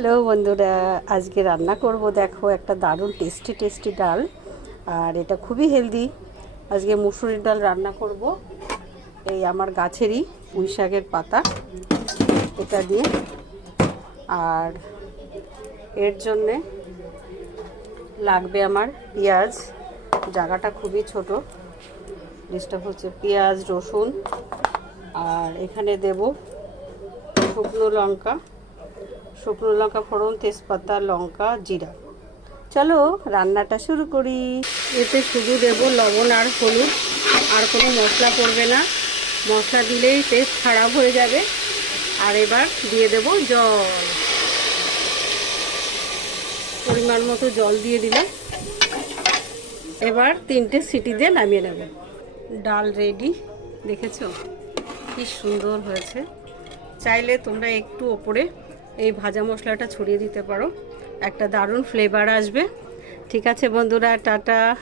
Hello বন্ধুরা, আজকে রান্না করব দেখো একটা দারুণ টেস্টি ডাল। আর এটা খুবই হেলদি। আজকে মুসুরির ডাল রান্না করব, এই আমার গাছেরই পুঁই শাকের পাতা এটা দিয়ে। আর এর জন্যে লাগবে আমার পেঁয়াজ, জায়গাটা খুবই ছোট, ডিস্টার্ব হচ্ছে। পেঁয়াজ, রসুন, আর এখানে দেব শুকনো লঙ্কা ফোড়ন, তেজপাতা, লঙ্কা, জিরা। চলো রান্নাটা শুরু করি। এতে শুধু দেব লবণ আর হলুদ, আর কোনো মশলা পড়বে না। মশলা দিলেই টেস্ট খারাপ হয়ে যাবে। আর এবার দিয়ে দেব জল, পরিমাণ মতো জল দিয়ে দিলে এবার 3টে সিটি দিয়ে নামিয়ে নেব। ডাল রেডি, দেখেছো কি সুন্দর হয়েছে। চাইলে তোমরা একটু ওপরে এই ভাজা মশলাটা ছড়িয়ে দিতে পারো, একটা দারুণ ফ্লেভার আসবে। ঠিক আছে বন্ধুরা, টাটা।